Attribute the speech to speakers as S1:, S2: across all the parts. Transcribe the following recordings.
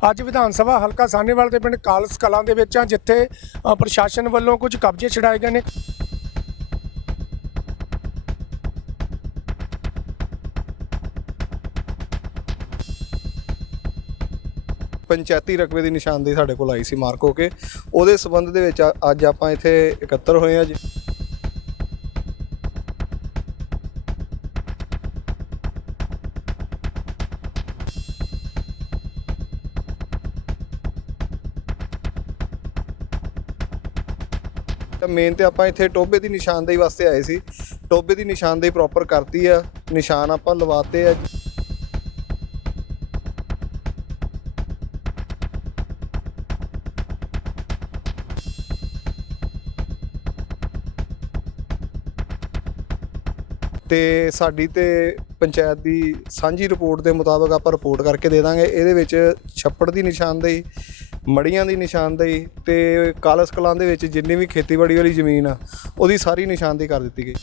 S1: ਅੱਜ ਵਿਧਾਨ ਸਭਾ ਹਲਕਾ ਸਾਹਨੇਵਾਲ ਦੇ ਪਿੰਡ ਕਾਲਸ ਕਲਾਂ ਦੇ ਵਿੱਚ ਆ, ਜਿੱਥੇ ਪ੍ਰਸ਼ਾਸਨ ਵੱਲੋਂ ਕੁਝ ਕਬਜ਼ੇ ਛਡਾਏ ਗਏ ਨੇ।
S2: ਪੰਚਾਇਤੀ ਰਕਬੇ ਦੀ ਨਿਸ਼ਾਨਦੇਹੀ ਸਾਡੇ ਕੋਲ ਆਈ ਸੀ ਮਾਰਕ ਹੋ ਕੇ। ਉਹਦੇ ਸਬੰਧ ਦੇ ਵਿੱਚ ਅੱਜ ਆਪਾਂ ਇੱਥੇ ਇਕੱਤਰ ਹੋਏ ਆ ਜੀ। ਤਾਂ ਮੇਨ ਤੇ ਆਪਾਂ ਇੱਥੇ ਟੋਬੇ ਦੀ ਨਿਸ਼ਾਨਦੇਹੀ ਵਾਸਤੇ ਆਏ ਸੀ। ਟੋਬੇ ਦੀ ਨਿਸ਼ਾਨਦੇਹੀ ਪ੍ਰੋਪਰ ਕਰਤੀ ਆ। ਨਿਸ਼ਾਨ ਆਪਾਂ ਲਵਾਤੇ ਆ। ਤੇ ਸਾਡੀ ਤੇ ਪੰਚਾਇਤ ਦੀ ਸਾਂਝੀ ਰਿਪੋਰਟ ਦੇ ਮੁਤਾਬਕ ਆਪਾਂ ਰਿਪੋਰਟ ਕਰਕੇ ਦੇ ਦਾਂਗੇ। ਇਹਦੇ ਵਿੱਚ ਛੱਪੜ ਦੀ ਨਿਸ਼ਾਨਦੇਹੀ ਮੜੀਆਂ ਦੀ ਨਿਸ਼ਾਨਦੇਹੀ ਤੇ ਕਾਲਸ ਕਲਾਂ ਦੇ ਵਿੱਚ ਜਿੰਨੀ ਵੀ ਖੇਤੀਬਾੜੀ ਵਾਲੀ ਜ਼ਮੀਨ ਆ ਉਹਦੀ ਸਾਰੀ ਨਿਸ਼ਾਨਦੇਹੀ ਕਰ ਦਿੱਤੀ ਗਈ।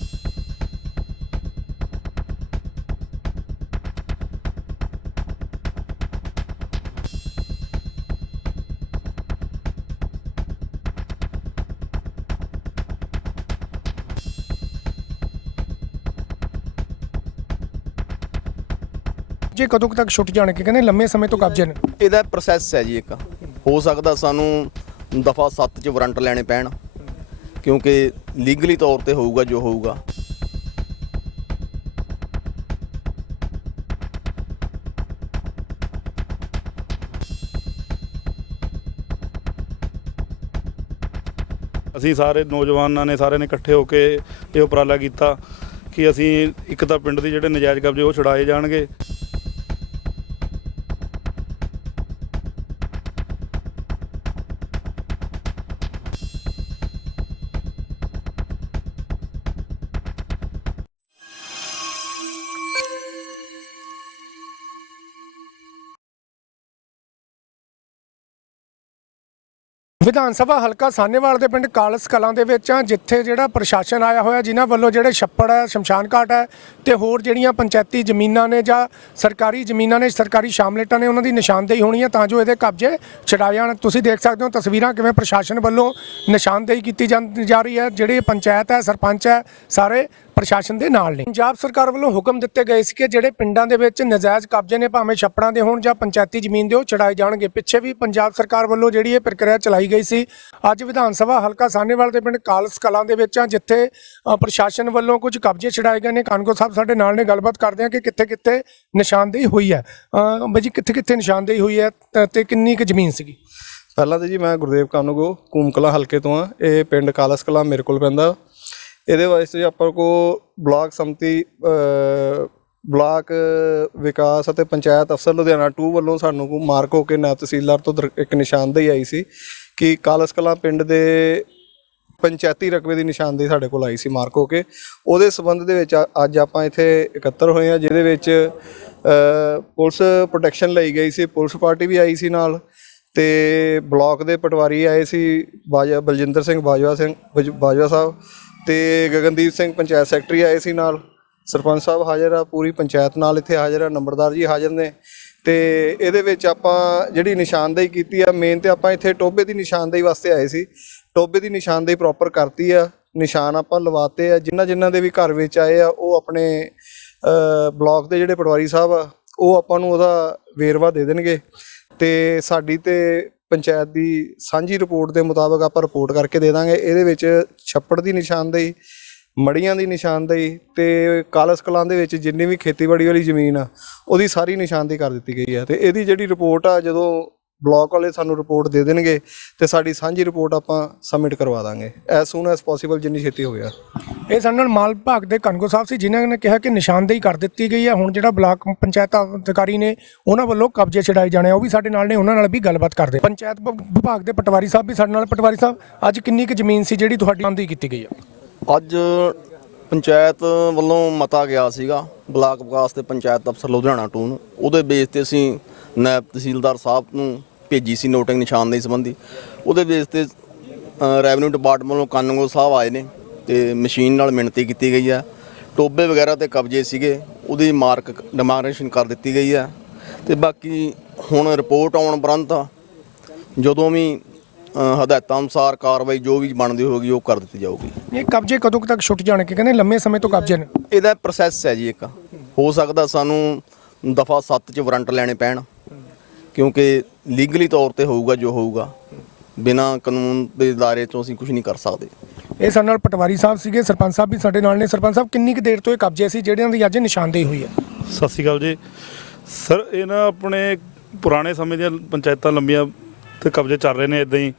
S1: ਜੇ ਕਦੋਂ ਕੁ ਤੱਕ ਛੁੱਟ ਜਾਣਗੇ? ਕਹਿੰਦੇ ਲੰਮੇ ਸਮੇਂ ਤੋਂ ਕਬਜ਼ੇ ਨੇ।
S3: ਇਹਦਾ ਪ੍ਰੋਸੈਸ ਹੈ ਜੀ ਇੱਕ। ਹੋ ਸਕਦਾ ਸਾਨੂੰ ਦਫਾ 7 ਚ ਵਾਰੰਟ ਲੈਣੇ ਪੈਣ, ਕਿਉਂਕਿ ਲੀਗਲੀ ਤੌਰ ਤੇ ਹੋਊਗਾ ਜੋ ਹੋਊਗਾ।
S4: ਅਸੀਂ ਸਾਰੇ ਨੌਜਵਾਨਾਂ ਨੇ ਸਾਰਿਆਂ ਨੇ ਇਕੱਠੇ ਹੋ ਕੇ ਇਹ ਉਪਰਾਲਾ ਕੀਤਾ ਕਿ ਅਸੀਂ ਇੱਕ ਤਾਂ ਪਿੰਡ ਦੇ ਜਿਹੜੇ ਨਜਾਇਜ਼ ਕਬਜ਼ੇ ਉਹ ਛੁਡਾਏ ਜਾਣਗੇ।
S1: ਵਿਧਾਨ ਸਭਾ ਹਲਕਾ ਸਾਨੇਵਾਲ ਦੇ ਪਿੰਡ ਕਾਲਸ ਕਲਾਂ ਦੇ ਵਿੱਚ ਆ, ਜਿੱਥੇ ਜਿਹੜਾ ਪ੍ਰਸ਼ਾਸਨ ਆਇਆ ਹੋਇਆ, ਜਿਨ੍ਹਾਂ ਵੱਲੋਂ ਜਿਹੜੇ ਛੱਪੜ ਹੈ, ਸ਼ਮਸ਼ਾਨ ਘਾਟ ਹੈ ਤੇ ਹੋਰ ਜਿਹੜੀਆਂ ਪੰਚਾਇਤੀ ਜ਼ਮੀਨਾਂ ਨੇ ਜਾਂ ਸਰਕਾਰੀ ਜ਼ਮੀਨਾਂ ਨੇ, ਸਰਕਾਰੀ ਸ਼ਾਮਲੇਟਾਂ ਨੇ, ਉਹਨਾਂ ਦੀ ਨਿਸ਼ਾਨਦੇਹੀ ਹੋਣੀ ਹੈ, ਤਾਂ ਜੋ ਇਹਦੇ ਕਬਜ਼ੇ ਛਡਾਏ ਜਾਣ। ਤੁਸੀਂ ਦੇਖ ਸਕਦੇ ਹੋ ਤਸਵੀਰਾਂ ਕਿਵੇਂ ਪ੍ਰਸ਼ਾਸਨ ਵੱਲੋਂ ਨਿਸ਼ਾਨਦੇਹੀ ਕੀਤੀ ਜਾਂ- ਜਾ ਰਹੀ ਹੈ। ਜਿਹੜੀ ਪੰਚਾਇਤ ਹੈ, ਸਰਪੰਚ ਹੈ, ਸਾਰੇ ਪ੍ਰਸ਼ਾਸਨ ਦੇ ਨਾਲ ਨੇ। ਪੰਜਾਬ ਸਰਕਾਰ ਵੱਲੋਂ ਹੁਕਮ ਦਿੱਤੇ ਗਏ ਸੀ ਕਿ ਜਿਹੜੇ ਪਿੰਡਾਂ ਦੇ ਵਿੱਚ ਨਜਾਇਜ਼ ਕਬਜ਼ੇ ਨੇ ਭਾਵੇਂ ਛੱਪੜਾਂ ਦੇ ਹੋਣ ਜਾਂ ਪੰਚਾਇਤੀ ਜ਼ਮੀਨ ਦੇ ਉਹ ਛਡਾਏ ਜਾਣਗੇ। ਪਿੱਛੇ ਵੀ ਪੰਜਾਬ ਸਰਕਾਰ ਵੱਲੋਂ ਜਿਹੜੀ ਇਹ ਪ੍ਰਕਿਰਿਆ ਚਲਾਈ ਗਈ ਸੀ ਅੱਜ ਵਿਧਾਨ ਸਭਾ ਹਲਕਾ ਸਾਹਨੇਵਾਲ ਦੇ ਪਿੰਡ ਕਾਲਸ ਕਲਾਂ ਦੇ ਵਿੱਚ ਆ ਜਿੱਥੇ ਪ੍ਰਸ਼ਾਸਨ ਵੱਲੋਂ ਕੁਝ ਕਬਜ਼ੇ ਛਡਾਏ ਗਏ ਨੇ। ਕਾਨਗੋ ਸਾਹਿਬ ਸਾਡੇ ਨਾਲ ਨੇ ਗੱਲਬਾਤ ਕਰਦੇ ਆ ਕਿ ਕਿੱਥੇ ਕਿੱਥੇ ਨਿਸ਼ਾਨਦੇਹੀ ਹੋਈ ਹੈ। ਅ, ਬਾਈ ਜੀ ਕਿੱਥੇ ਕਿੱਥੇ ਨਿਸ਼ਾਨਦੇਹੀ ਹੋਈ ਹੈ ਤੇ- ਕਿੰਨੀ ਕੁ ਜ਼ਮੀਨ ਸੀਗੀ?
S2: ਪਹਿਲਾਂ ਤਾਂ ਜੀ ਮੈਂ ਗੁਰਦੇਵ ਕਾਨੂੰਗੋ ਕੂਮਕਲਾ ਹਲਕੇ ਤੋਂ ਆ। ਇਹ ਪਿੰਡ ਕਾਲਸ ਕਲਾਂ ਮੇਰੇ ਕੋਲ ਪੈਂਦਾ। ਇਹਦੇ ਵਾਸਤੇ ਆਪਾਂ ਕੋ ਬਲਾਕ ਸੰਮਤੀ ਬਲਾਕ ਵਿਕਾਸ ਅਤੇ ਪੰਚਾਇਤ ਅਫਸਰ ਲੁਧਿਆਣਾ 2 ਵੱਲੋਂ ਸਾਨੂੰ ਕੋ ਮਾਰਕ ਹੋ ਕੇ ਨਾਇਬ ਤਹਿਸੀਲਦਾਰ ਤੋਂ ਦਰ- ਇੱਕ ਨਿਸ਼ਾਨਦੇਹੀ ਆਈ ਸੀ ਕਿ ਕਾਲਸ ਕਲਾਂ ਪਿੰਡ ਦੇ ਪੰਚਾਇਤੀ ਰਕਬੇ ਦੀ ਨਿਸ਼ਾਨਦੇਹੀ ਸਾਡੇ ਕੋਲ ਆਈ ਸੀ ਮਾਰਕ ਹੋ ਕੇ। ਉਹਦੇ ਸਬੰਧ ਦੇ ਵਿੱਚ ਅੱਜ ਆਪਾਂ ਇੱਥੇ ਇਕੱਤਰ ਹੋਏ ਆ ਜਿਹਦੇ ਵਿੱਚ ਪੁਲਿਸ ਪ੍ਰੋਟੈਕਸ਼ਨ ਲਈ ਗਈ ਸੀ, ਪੁਲਿਸ ਪਾਰਟੀ ਵੀ ਆਈ ਸੀ ਨਾਲ ਤੇ ਬਲਾਕ ਦੇ ਪਟਵਾਰੀ ਆਏ ਸੀ ਬਾਜਾ ਬਲਜਿੰਦਰ ਸਿੰਘ ਬਾਜਵਾ ਸਿੰਘ ਬਜ- ਬਾਜਵਾ ਸਾਹਿਬ ਤੇ ਗਗਨਦੀਪ ਸਿੰਘ ਪੰਚਾਇਤ ਸੈਕਟਰੀ ਆਏ ਸੀ ਨਾਲ। ਸਰਪੰਚ ਸਾਹਿਬ ਹਾਜ਼ਰ ਆ ਪੂਰੀ ਪੰਚਾਇਤ ਨਾਲ ਇੱਥੇ ਹਾਜ਼ਰ ਆ ਨੰਬਰਦਾਰ ਜੀ ਹਾਜ਼ਰ ਨੇ। ਤੇ ਇਹਦੇ ਵਿੱਚ ਆਪਾਂ ਜਿਹੜੀ ਨਿਸ਼ਾਨਦੇਹੀ ਕੀਤੀ ਆ ਮੇਨ ਤੇ ਆਪਾਂ ਇੱਥੇ ਟੋਬੇ ਦੀ ਨਿਸ਼ਾਨਦੇਹੀ ਵਾਸਤੇ ਆਏ ਸੀ। ਟੋਬੇ ਦੀ ਨਿਸ਼ਾਨਦੇਹੀ ਪ੍ਰੋਪਰ ਕਰਤੀ ਆ ਨਿਸ਼ਾਨ ਆਪਾਂ ਲਵਾਤੇ ਆ। ਜਿਨ੍ਹਾਂ ਜਿਨ੍ਹਾਂ ਦੇ ਵੀ ਘਰ ਵਿੱਚ ਆਏ ਆ ਉਹ ਆਪਣੇ ਅ, ਬਲਾਕ ਦੇ ਜਿਹੜੇ ਪਟਵਾਰੀ ਸਾਹਿਬ ਆ ਉਹ ਆਪਾਂ ਨੂੰ ਉਹਦਾ ਵੇਰਵਾ ਦੇ ਦੇਣਗੇ। ਤੇ ਸਾਡੀ ਤੇ ਪੰਚਾਇਤ ਦੀ ਸਾਂਝੀ ਰਿਪੋਰਟ ਦੇ ਮੁਤਾਬਕ ਆਪਾਂ ਰਿਪੋਰਟ ਕਰਕੇ ਦੇ ਦਾਂਗੇ। ਇਹਦੇ ਵਿੱਚ ਛੱਪੜ ਦੀ ਨਿਸ਼ਾਨਦੇਹੀ ਮੜੀਆਂ ਦੀ ਨਿਸ਼ਾਨਦੇਹੀ ਤੇ ਕਾਲਸ ਕਲਾਂ ਦੇ ਵਿੱਚ ਜਿੰਨੀ ਵੀ ਖੇਤੀਬਾੜੀ ਵਾਲੀ ਜ਼ਮੀਨ ਆ, ਉਹਦੀ ਸਾਰੀ ਨਿਸ਼ਾਨਦੇਹੀ ਕਰ ਦਿੱਤੀ ਗਈ ਹੈ ਤੇ ਇਹਦੀ ਜਿਹੜੀ ਰਿਪੋਰਟ ਆ, ਜਦੋਂ ਬਲਾਕ ਵਾਲੇ ਸਾਨੂੰ ਰਿਪੋਰਟ ਦੇ ਦੇਣਗੇ ਤੇ ਸਾਡੀ ਸਾਂਝੀ ਰਿਪੋਰਟ ਆਪਾਂ ਸਬਮਿਟ ਕਰਵਾ ਦਾਂਗੇ। ਐਸ ਸੂਨ ਐਸ ਪੋਸੀਬਲ ਜਿੰਨੀ ਛੇਤੀ ਹੋ ਗਿਆ
S1: ਇਹ ਸਾਡੇ ਨਾਲ ਮਾਲ ਵਿਭਾਗ ਦੇ ਕਨਗੋ ਸਾਹਿਬ ਸੀ ਜਿਨ੍ਹਾਂ ਨੇ ਕਿਹਾ ਕਿ ਨਿਸ਼ਾਨਦੇਹੀ ਕਰ ਦਿੱਤੀ ਗਈ ਹੈ। ਹੁਣ ਜਿਹੜਾ ਬਲਾਕ ਪੰਚਾਇਤ ਅਧਿਕਾਰੀ ਨੇ ਉਹਨਾਂ ਵੱਲੋਂ ਕਬਜ਼ੇ ਛਡਾਏ ਜਾਣੇ ਆ। ਉਹ ਵੀ ਸਾਡੇ ਨਾਲ ਨੇ ਉਹਨਾਂ ਨਾਲ ਵੀ ਗੱਲਬਾਤ ਕਰਦੇ। ਪੰਚਾਇਤ ਵਿਭ- ਵਿਭਾਗ ਦੇ ਪਟਵਾਰੀ ਸਾਹਿਬ ਵੀ ਸਾਡੇ ਨਾਲ ਪਟਵਾਰੀ ਸਾਹਿਬ ਅੱਜ ਕਿੰਨੀ ਕੁ ਜ਼ਮੀਨ ਸੀ ਜਿਹੜੀ ਤੁਹਾਡੀ ਨਿਸ਼ਾਨਦੇਹੀ ਕੀਤੀ ਗਈ ਹੈ
S3: ਅੱਜ ਪੰਚਾਇਤ ਵੱਲੋਂ ਮਤਾ ਗਿਆ ਸੀਗਾ ਬਲਾਕ ਵਿਕਾਸ ਤੇ ਪੰਚਾਇਤ ਅਫਸਰ ਲੁਧਿਆਣਾ 2 ਨੂੰ। ਉਹਦੇ ਬੇਸ ਤੇ ਅਸੀਂ ਨਾਇਬ ਤਹਿਸੀਲਦਾਰ ਸਾਹਿਬ ਨੂੰ ਭੇਜੀ ਸੀ ਨੋਟਿੰਗ ਨਿਸ਼ਾਨਦੇਹੀ ਸੰਬੰਧੀ। ਉਹਦੇ ਬੇਸ ਤੇ ਰੈਵਨਿਊ ਡਿਪਾਰਟਮੈਂਟ ਵੱਲੋਂ ਕਾਨੂੰਗੋ ਸਾਹਿਬ ਆਏ ਨੇ ਤੇ ਮਸ਼ੀਨ ਨਾਲ ਮਿਣਤੀ ਕੀਤੀ ਗਈ ਹੈ। ਟੋਬੇ ਵਗੈਰਾ ਤੇ ਕਬਜ਼ੇ ਸੀਗੇ ਉਹਦੀ ਮਾਰਕ ਡਿਮਾਰਕੇਸ਼ਨ ਕਰ ਦਿੱਤੀ ਗਈ ਹੈ। ਤੇ ਬਾਕੀ ਹੁਣ ਰਿਪੋਰਟ ਆਉਣ ਉਪਰੰਤ ਜਦੋਂ ਵੀ ਹਦਾਇਤਾਂ ਅਨੁਸਾਰ ਕਾਰਵਾਈ ਜੋ ਵੀ ਬਣਦੀ ਹੋਗੀ ਉਹ ਕਰ ਦਿੱਤੀ ਜਾਊਗੀ।
S1: ਇਹ ਕਬਜ਼ੇ ਕਦੋਂ ਤੱਕ ਛੁੱਟ ਜਾਣਗੇ? ਕਹਿੰਦੇ ਲੰਮੇ ਸਮੇਂ ਤੋਂ ਕਬਜ਼ੇ ਨੇ।
S3: ਇਹਦਾ ਪ੍ਰੋਸੈਸ ਹੈ ਜੀ ਇੱਕ। ਹੋ ਸਕਦਾ ਸਾਨੂੰ ਦਫਾ 7 ਚ ਵਾਰੰਟ ਲੈਣੇ ਪੈਣ। ਕਿਉਂਕਿ ਲੀਗਲੀ ਤੌਰ ਤੇ ਹੋਊਗਾ ਜੋ ਹੋਊਗਾ ਬਿਨਾਂ ਕਾਨੂੰਨ ਦੇ ਦਾਇਰੇ ਤੋਂ ਅਸੀਂ ਕੁਝ ਨਹੀਂ ਕਰ ਸਕਦੇ।
S1: ਇਹ ਸਾਡੇ ਨਾਲ ਪਟਵਾਰੀ ਸਾਹਿਬ ਸੀਗੇ ਸਰਪੰਚ ਸਾਹਿਬ ਵੀ ਸਾਡੇ ਨਾਲ ਨੇ। ਸਰਪੰਚ ਸਾਹਿਬ ਕਿੰਨੀ ਕੁ ਦੇਰ ਤੋਂ ਇਹ ਕਬਜ਼ੇ ਸੀ ਜਿਹੜਿਆਂ ਦੀ ਅੱਜ ਨਿਸ਼ਾਨਦੇਹੀ ਹੋਈ ਹੈ?
S4: ਸਤਿ ਸ਼੍ਰੀ ਅਕਾਲ ਜੀ। ਸਰ ਇਹ ਨਾ ਆਪਣੇ ਪੁਰਾਣੇ ਸਮੇਂ ਦੀਆਂ ਪੰਚਾਇਤਾਂ ਲੰਬੀਆਂ ਤੇ ਕਬਜ਼ੇ ਚੱਲ ਰਹੇ ਨੇ ਇਦਾਂ ਹੀ।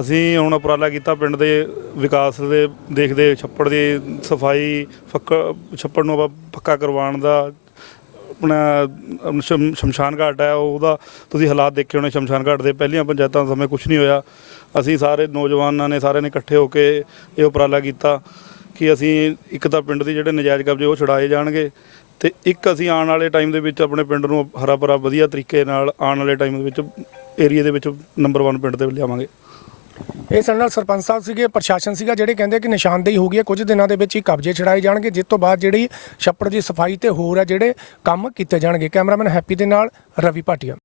S4: ਅਸੀਂ ਹੁਣ ਉਪਰਾਲਾ ਕੀਤਾ ਪਿੰਡ ਦੇ ਵਿਕਾਸ ਦੇ ਦੇਖਦੇ ਛੱਪੜ ਦੀ ਸਫ਼ਾਈ ਫੱਕ ਛੱਪੜ ਨੂੰ ਆਪਾਂ ਪੱਕਾ ਕਰਵਾਉਣ ਦਾ ਆਪਣਾ ਸ਼ਮ- ਸ਼ਮਸ਼ਾਨ ਘਾਟ ਹੈ ਉਹਦਾ ਤੁਸੀਂ ਹਾਲਾਤ ਦੇਖੇ ਹੋਣੇ, ਸ਼ਮਸ਼ਾਨ ਘਾਟ ਦੇ ਪਹਿਲੀਆਂ ਪੰਚਾਇਤਾਂ ਸਮੇਂ ਕੁਝ ਨਹੀਂ ਹੋਇਆ। ਅਸੀਂ ਸਾਰੇ ਨੌਜਵਾਨਾਂ ਨੇ ਸਾਰਿਆਂ ਨੇ ਇਕੱਠੇ ਹੋ ਕੇ ਇਹ ਉਪਰਾਲਾ ਕੀਤਾ ਕਿ ਅਸੀਂ ਇੱਕ ਤਾਂ ਪਿੰਡ ਦੇ ਜਿਹੜੇ ਨਜਾਇਜ਼ ਕਬਜ਼ੇ ਉਹ ਛੁਡਾਏ ਜਾਣਗੇ ਤੇ ਇੱਕ ਅਸੀਂ ਆਉਣ ਵਾਲੇ ਟਾਈਮ ਦੇ ਵਿੱਚ ਆਪਣੇ ਪਿੰਡ ਨੂੰ ਹਰਾ ਭਰਾ ਵਧੀਆ ਤਰੀਕੇ ਨਾਲ ਆਉਣ ਵਾਲੇ ਟਾਈਮ ਦੇ ਵਿੱਚ ਏਰੀਆ ਦੇ ਵਿੱਚ ਨੰਬਰ 1 ਪਿੰਡ ਤੇ ਲਿਆਵਾਂਗੇ।
S1: ਇਹ ਸਾਡੇ ਨਾਲ ਸਰਪੰਚ ਸਾਹਿਬ ਸੀਗੇ, ਪ੍ਰਸ਼ਾਸਨ ਸੀਗਾ, ਜਿਹੜੇ ਕਹਿੰਦੇ ਕਿ ਨਿਸ਼ਾਨਦੇਹੀ ਹੋ ਗਈ ਹੈ। ਕੁਝ ਦਿਨਾਂ ਦੇ ਵਿੱਚ ਹੀ ਕਬਜ਼ੇ ਛੜਾਏ ਜਾਣਗੇ। ਜਿਸ ਤੋਂ ਬਾਅਦ ਜਿਹੜੀ ਛੱਪੜ ਦੀ ਸਫ਼ਾਈ ਤੇ ਹੋਰ ਹੈ ਜਿਹੜੇ ਕੰਮ ਕੀਤੇ ਜਾਣਗੇ। ਕੈਮਰਾਮੈਨ ਹੈਪੀ ਦੇ ਨਾਲ ਰਵੀ ਭਾਟੀਆ।